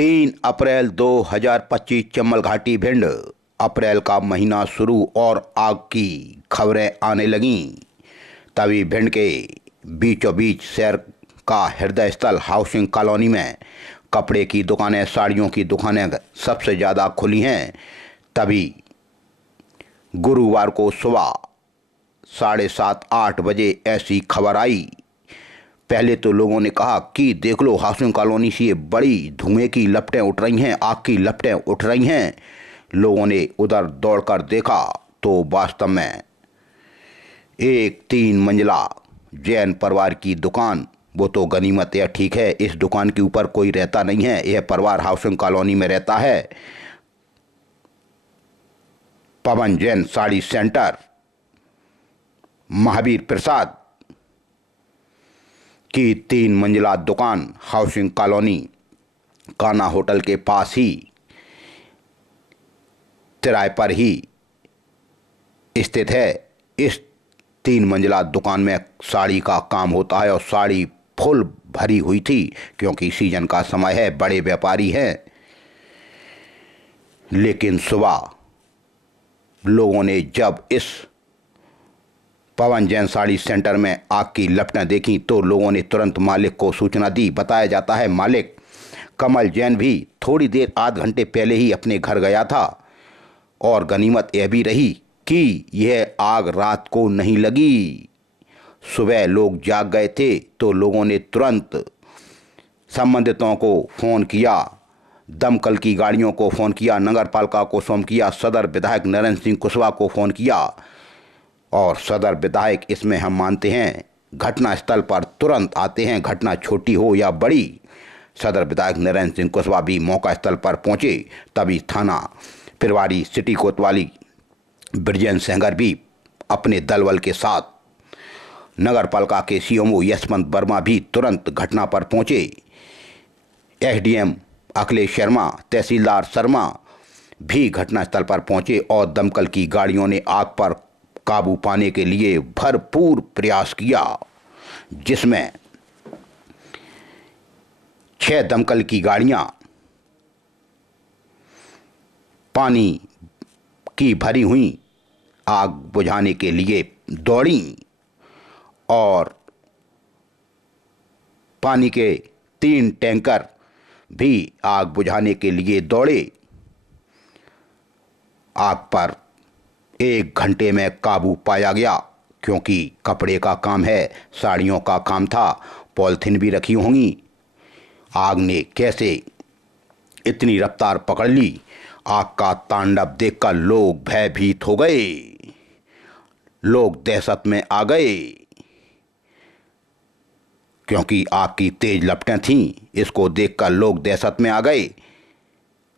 3 अप्रैल 2025 चम्बल घाटी भिंड। अप्रैल का महीना शुरू और आग की खबरें आने लगीं। तभी भिंड के बीचों बीच शहर का हृदय स्थल हाउसिंग कॉलोनी में कपड़े की दुकानें, साड़ियों की दुकानें सबसे ज़्यादा खुली हैं। तभी गुरुवार को सुबह 7:30-8 बजे ऐसी खबर आई। पहले तो लोगों ने कहा कि देख लो, हाउसिंग कॉलोनी से बड़ी धुएं की लपटें उठ रही हैं, आग की लपटें उठ रही हैं। लोगों ने उधर दौड़कर देखा तो वास्तव में एक 3 मंजिला जैन परिवार की दुकान, वो तो गनीमत है, ठीक है, इस दुकान के ऊपर कोई रहता नहीं है, यह परिवार हाउसिंग कॉलोनी में रहता है। पवन जैन साड़ी सेंटर, महावीर प्रसाद की 3 मंजिला दुकान हाउसिंग कॉलोनी काना होटल के पास ही किराए पर ही स्थित है। इस 3 मंजिला दुकान में साड़ी का काम होता है और साड़ी फुल भरी हुई थी, क्योंकि सीजन का समय है, बड़े व्यापारी हैं। लेकिन सुबह लोगों ने जब इस पवन जैन साड़ी सेंटर में आग की लपटें देखी तो लोगों ने तुरंत मालिक को सूचना दी। बताया जाता है मालिक कमल जैन भी थोड़ी देर, आध घंटे पहले ही अपने घर गया था और गनीमत यह भी रही कि यह आग रात को नहीं लगी। सुबह लोग जाग गए थे तो लोगों ने तुरंत संबंधितों को फ़ोन किया, दमकल की गाड़ियों को फ़ोन किया, नगर पालिका को फ़ोन किया, सदर विधायक नरेंद्र सिंह कुशवाहा को फ़ोन किया। और सदर विधायक, इसमें हम मानते हैं, घटनास्थल पर तुरंत आते हैं, घटना छोटी हो या बड़ी। सदर विधायक नरेंद्र सिंह कुशवाहा भी मौका स्थल पर पहुंचे। तभी थाना प्रभारी सिटी कोतवाली ब्रजेंद्र सेंगर भी अपने दलबल के साथ, नगर पालिका के सीएमओ यशवंत वर्मा भी तुरंत घटना पर पहुंचे। एसडीएम अखिलेश शर्मा, तहसीलदार शर्मा भी घटनास्थल पर पहुंचे और दमकल की गाड़ियों ने आग पर काबू पाने के लिए भरपूर प्रयास किया, जिसमें 6 दमकल की गाड़ियां पानी की भरी हुई आग बुझाने के लिए दौड़ी और पानी के 3 टैंकर भी आग बुझाने के लिए दौड़े। आग पर 1 घंटे में काबू पाया गया, क्योंकि कपड़े का काम है, साड़ियों का काम था, पॉलिथीन भी रखी होंगी। आग ने कैसे इतनी रफ्तार पकड़ ली, आग का तांडव देखकर लोग भयभीत हो गए, लोग दहशत में आ गए, क्योंकि आग की तेज लपटें थीं। इसको देखकर लोग दहशत में आ गए।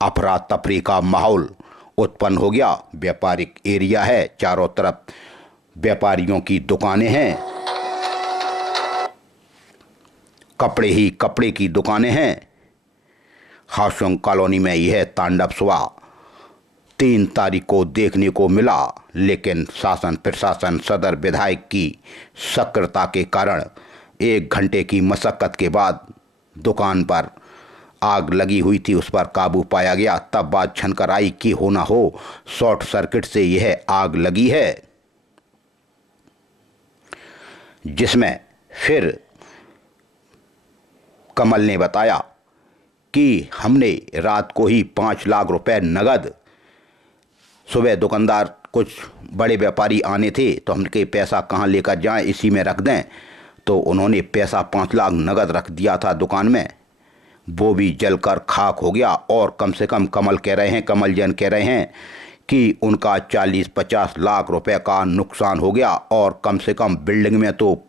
अफरा तफरी का माहौल उत्पन्न हो गया। व्यापारिक एरिया है, चारों तरफ व्यापारियों की दुकानें हैं, कपड़े ही कपड़े की दुकानें हैं। हाउसिंग कॉलोनी में यह तांडव सुबह 3 तारीख को देखने को मिला। लेकिन शासन प्रशासन, सदर विधायक की सक्रियता के कारण 1 घंटे की मशक्कत के बाद दुकान पर आग लगी हुई थी, उस पर काबू पाया गया। तब बात छनकर आई कि हो ना हो शॉर्ट सर्किट से यह आग लगी है, जिसमें फिर कमल ने बताया कि हमने रात को ही 5 लाख रुपए नगद, सुबह दुकानदार कुछ बड़े व्यापारी आने थे तो हमने पैसा कहाँ लेकर जाएं, इसी में रख दें, तो उन्होंने पैसा 5 लाख नगद रख दिया था दुकान में, वो भी जलकर खाक हो गया। और कम से कम कमल जैन कह रहे हैं कि उनका 40-50 लाख रुपए का नुकसान हो गया। और कम से कम बिल्डिंग में तो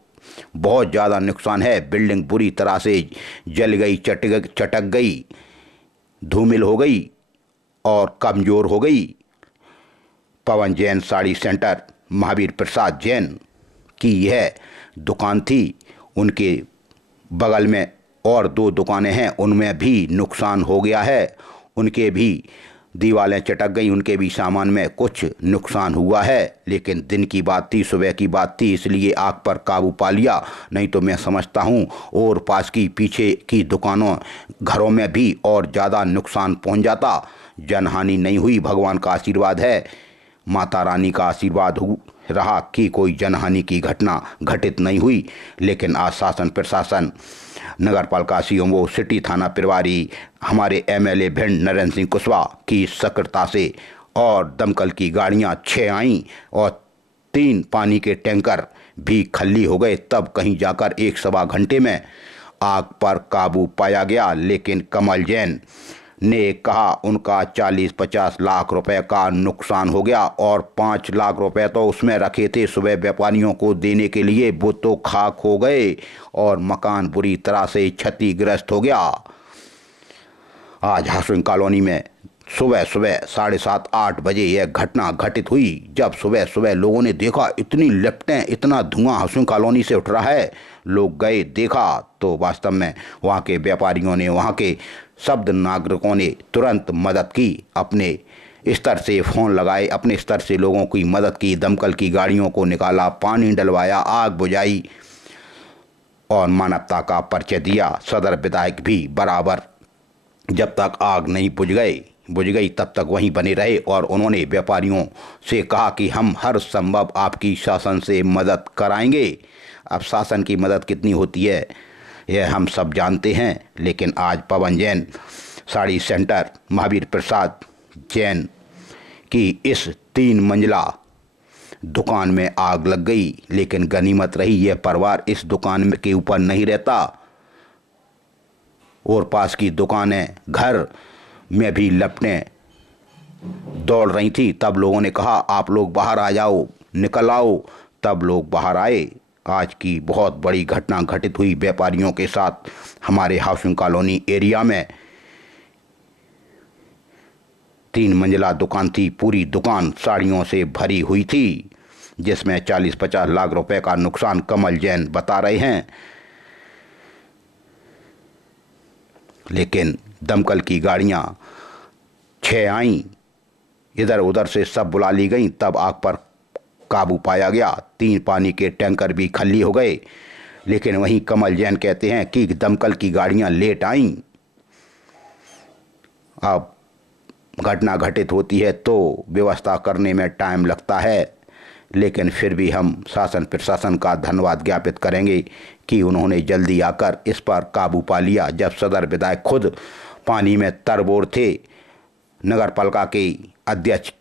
बहुत ज़्यादा नुकसान है, बिल्डिंग बुरी तरह से जल गई, चटक गई, धूमिल हो गई और कमज़ोर हो गई। पवन जैन साड़ी सेंटर, महावीर प्रसाद जैन की यह दुकान थी। उनके बगल में और 2 दुकानें हैं, उनमें भी नुकसान हो गया है, उनके भी दीवारें चटक गई, उनके भी सामान में कुछ नुकसान हुआ है। लेकिन दिन की बात थी, सुबह की बात थी, इसलिए आग पर काबू पा लिया। नहीं तो मैं समझता हूँ और पास की पीछे की दुकानों घरों में भी और ज़्यादा नुकसान पहुँच जाता। जनहानि नहीं हुई, भगवान का आशीर्वाद है, माता रानी का आशीर्वाद रहा कि कोई जनहानि की घटना घटित नहीं हुई। लेकिन आज शासन प्रशासन, नगर पालिका सीएमओ, सिटी थाना प्रभारी, हमारे एमएलए भिंड नरेंद्र सिंह कुशवाहा की सक्रियता से और दमकल की गाड़ियां 6 आईं और 3 पानी के टैंकर भी खल्ली हो गए। तब कहीं जाकर 1 सवा घंटे में आग पर काबू पाया गया। लेकिन कमल जैन ने कहा उनका 40-50 लाख रुपए का नुकसान हो गया और 5 लाख रुपए तो उसमें रखे थे सुबह व्यापारियों को देने के लिए, वो तो खाक हो गए और मकान बुरी तरह से क्षतिग्रस्त हो गया। आज हाउसिंग कॉलोनी में सुबह 7:30-8 बजे यह घटना घटित हुई। जब सुबह सुबह लोगों ने देखा इतनी लपटें, इतना धुआं हाउसिंग कॉलोनी से उठ रहा है, लोग गए देखा तो वास्तव में वहाँ के व्यापारियों ने, वहाँ के शब्द नागरिकों ने तुरंत मदद की। अपने स्तर से फ़ोन लगाए, अपने स्तर से लोगों की मदद की, दमकल की गाड़ियों को निकाला, पानी डलवाया, आग बुझाई और मानवता का परिचय दिया। सदर विधायक भी बराबर जब तक आग नहीं बुझ गई तब तक वहीं बने रहे और उन्होंने व्यापारियों से कहा कि हम हर संभव आपकी शासन से मदद कराएंगे। अब शासन की मदद कितनी होती है यह हम सब जानते हैं। लेकिन आज पवन जैन साड़ी सेंटर महावीर प्रसाद जैन की इस 3 मंजिला दुकान में आग लग गई। लेकिन गनीमत रही यह परिवार इस दुकान के ऊपर नहीं रहता और पास की दुकानें, घर में भी लपटें दौड़ रही थी। तब लोगों ने कहा आप लोग बाहर आ जाओ, निकल आओ। तब लोग बाहर आए। आज की बहुत बड़ी घटना घटित हुई व्यापारियों के साथ हमारे हाउसिंग कॉलोनी एरिया में। 3 मंजिला दुकान थी, पूरी दुकान साड़ियों से भरी हुई थी, जिसमें 40-50 लाख रुपए का नुकसान कमल जैन बता रहे हैं। लेकिन दमकल की गाड़ियां 6 आईं, इधर उधर से सब बुला ली गईं, तब आग पर काबू पाया गया। 3 पानी के टैंकर भी खाली हो गए। लेकिन वहीं कमल जैन कहते हैं कि दमकल की गाड़ियां लेट आईं। अब घटना घटित होती है तो व्यवस्था करने में टाइम लगता है, लेकिन फिर भी हम शासन प्रशासन का धन्यवाद ज्ञापित करेंगे कि उन्होंने जल्दी आकर इस पर काबू पा लिया। जब सदर विधायक खुद पानी में तरबोर थे, नगर पालिका के अध्यक्ष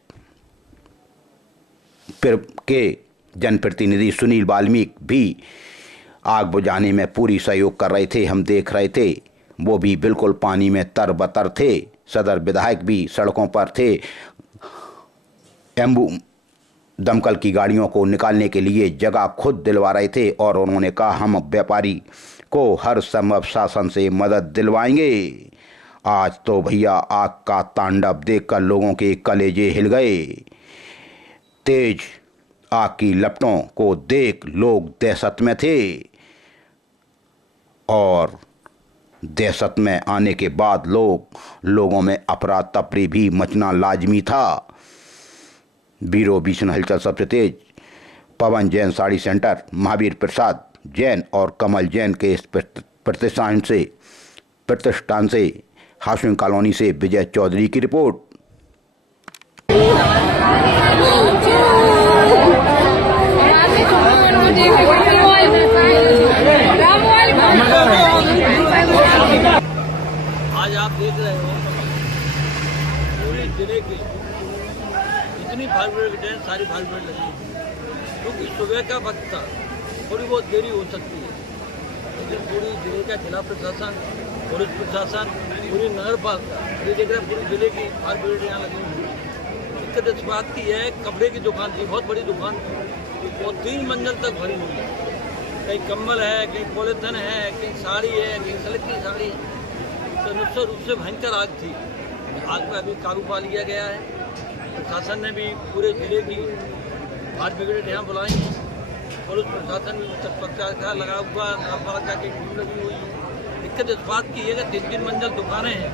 के जनप्रतिनिधि सुनील वाल्मीकि भी आग बुझाने में पूरी सहयोग कर रहे थे, हम देख रहे थे, वो भी बिल्कुल पानी में तरबतर थे। सदर विधायक भी सड़कों पर थे, दमकल की गाड़ियों को निकालने के लिए जगह खुद दिलवा रहे थे और उन्होंने कहा हम व्यापारी को हर संभव शासन से मदद दिलवाएंगे। आज तो भैया आग का तांडव देखकर लोगों के कलेजे हिल गए। तेज आग की लपटों को देख लोग दहशत में थे और दहशत में आने के बाद लोगों में अफरा तफरी भी मचना लाजमी था। बीरो भीषण हलचल सबसे तेज पवन जैन साड़ी सेंटर महावीर प्रसाद जैन और कमल जैन के इस प्रतिष्ठान से हाउसिंग कॉलोनी से विजय चौधरी की रिपोर्ट। आज आप देख रहे हो पूरे जिले की जितनी फायर ब्रिगेड है सारी फायर ब्रिगेड लगी, क्योंकि सुबह का वक्त था, थोड़ी बहुत देरी हो सकती है, लेकिन पूरी जिले का जिला प्रशासन, पुलिस प्रशासन, पूरी नगर पालिका, ये देख रहे हैं पूरे जिले की फायर ब्रिगेड यहाँ लगी हुई है। दिक्कत इस बात की है, कपड़े की दुकान थी, बहुत बड़ी दुकान थी और 3 मंजिल तक भरी हुई है। कहीं कम्बल है, कहीं पॉलिथन है, कहीं साड़ी है, कहीं सिल्क की साड़ी है। तो निश्चित रूप से भयंकर आग थी। आग पर अभी काबू पा लिया गया है। प्रशासन ने भी पूरे जिले की फायर ब्रिगेड यहाँ बुलाई है, पुलिस प्रशासन भी तत्परता लगा हुआ, नगर पालिका की टीम लगी हुई है। दिक्कत इस बात की है कि 3-3 मंजिल दुकानें हैं,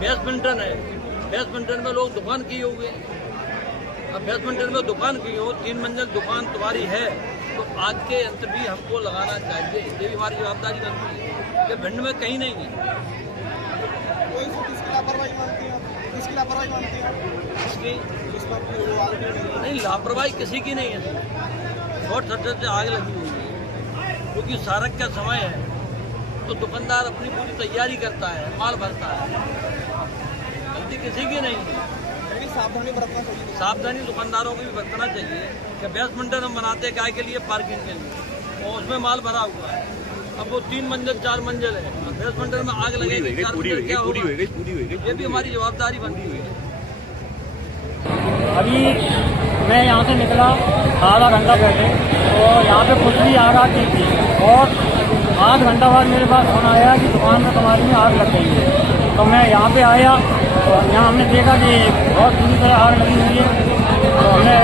बेसमेंटन है, बेसमेंट में लोग दुकान किए हुए हैं। अब बेसमेंट में दुकान की हो, 3 मंजिल दुकान तुम्हारी है, तो आग के यंत्र भी हमको लगाना चाहिए। ये भी हमारी जवाबदारी बनती है कि भिंड में कहीं नहीं है। किसकी लापरवाही मानती हैं? किसकी लापरवाही मानती हैं? इसकी नहीं नहीं, लापरवाही किसी की नहीं है। शॉर्ट सर्किट से आग लगी हुई है, क्योंकि सारक का समय है तो दुकानदार अपनी पूरी तैयारी करता है, माल भरता है। गलती किसी की नहीं है। सावधानी बरतना चाहिए। सावधानी दुकानदारों को भी बरतना चाहिए कि बेसमेंट हम बनाते हैं काय के लिए, पार्किंग के लिए, और उसमें माल भरा हुआ है। अब वो 3 मंजिल 4 मंजिल है, अब बेसमेंट में आग लगेगी, 4 मंजिल क्या होगा? ये भी हमारी जवाबदारी बनती है। अभी मैं यहाँ से निकला आधा घंटा पहले, और यहाँ पे कुछ भी आग आती थी, और आध घंटा बाद मेरे पास फोन आया कि दुकान में तुम्हारी में आग लग गई है। तो मैं यहाँ पे आया, तो यहाँ हमने देखा कि बहुत बुरी तरह आग लगी हुई है। तो हमने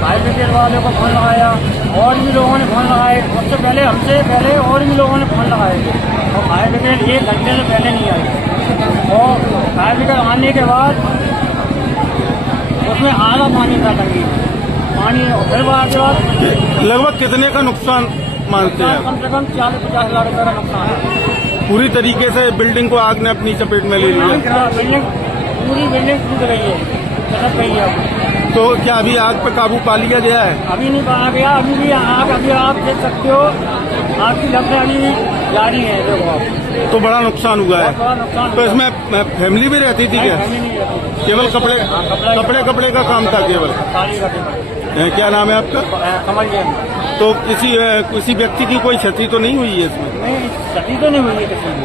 फायर ब्रिगेड वाले को फोन लगाया, और भी लोगों ने फोन लगाए। सबसे पहले हमसे पहले और भी लोगों ने फोन लगाए थे, और फायर ब्रिगेड 1 घंटे से पहले नहीं आई। और फायर ब्रिगेड आने के बाद उसमें आधा पानी था, टंकी पानी, और फिर बाद लगभग कितने का नुकसान मानते हैं? कम से कम 40-50 लाख रुपये का नुकसान है। पूरी तरीके से बिल्डिंग को आग ने अपनी चपेट में ले लिया। बिल्डिंग, पूरी बिल्डिंग टूट गई है, चटक गई है। तो क्या अभी आग पर काबू पा लिया गया है? अभी नहीं पाया गया, अभी भी आग, अभी आप देख सकते हो आग की लपटें अभी जारी है। देखो आप, तो बड़ा नुकसान हुआ है। बड़ा नुकसान। तो इसमें फैमिली भी रहती थी क्या? फैमिली नहीं रहती। केवल कपड़े का काम था केवल? साड़ी का पेपर। क्या नाम है आपका? कमल जैन। तो किसी व्यक्ति की कोई क्षति तो नहीं हुई है इसमें? नहीं, क्षति तो नहीं हुई है किसी की।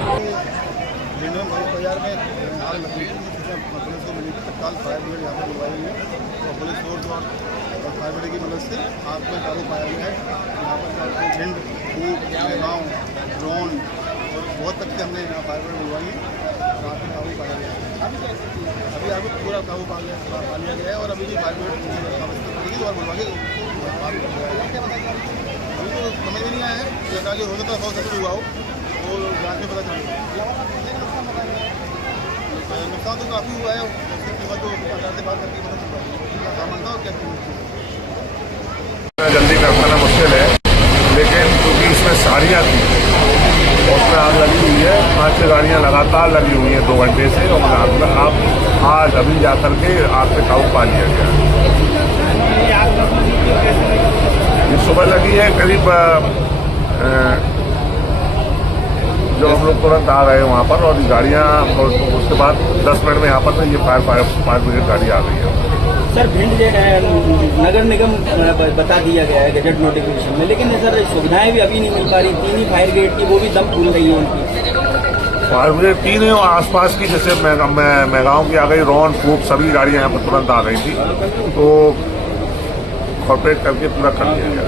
बाजार में आग लगी थी, पुलिस को मिली थी, तत्काल फायर ब्रिगेड यहाँ पर बुलवाई हुई है, और पुलिस फोर्स और फायर ब्रिगेड की मदद से आग पर काबू पाया गया है। यहाँ पर भिंड, खूब, गाँव, ड्रोन और बहुत तक से हमने यहाँ फायर ब्रिगेड बुलवाई है, यहाँ पर काबू पाया गया है। अभी आगे पूरा काबू पा लिया गया है, और अभी भी फायर ब्रिगेड और बुलवा के अभी तो समझ में नहीं आया है, जैसा जो हो सकता है 100 सेकंड हुआ हो, वो जांच में पता चलेगा। नुकसान तो काफ़ी हुआ है, उसकी कीमत तो बाजार से बात करके पता चल रहा है सामान था और क्या कीमत थी। जल्दी कर पाना मुश्किल है, लेकिन क्योंकि इसमें साड़ियाँ थी और उसमें आग लगी हुई है। 5-6 गाड़ियाँ लगातार लगी हुई हैं 2 घंटे से, और आप आज अभी जा करके आग पे काबू पा लिया गया। ये सुबह लगी है करीब, जब हम लोग तुरंत आ गए वहाँ पर, और गाड़ियाँ, और उसके बाद 10 मिनट में यहाँ पर ये फायर ब्रिगेड गाड़ी आ गई है। सर भिंड नगर निगम बता दिया गया है गजट नोटिफिकेशन में, लेकिन सर सुविधाएं भी अभी नहीं मिल पा रही। 3 ही फायर ब्रिगेड की, वो भी दम फूल रही है उनकी। फायर ब्रिगेड 3 है, और आसपास की जैसे मैगांव की आ गई, रॉन, फूक, सभी गाड़ियाँ यहाँ पर तुरंत आ गई थी, तो कॉर्पोरेट करके पूरा कर दिया गया।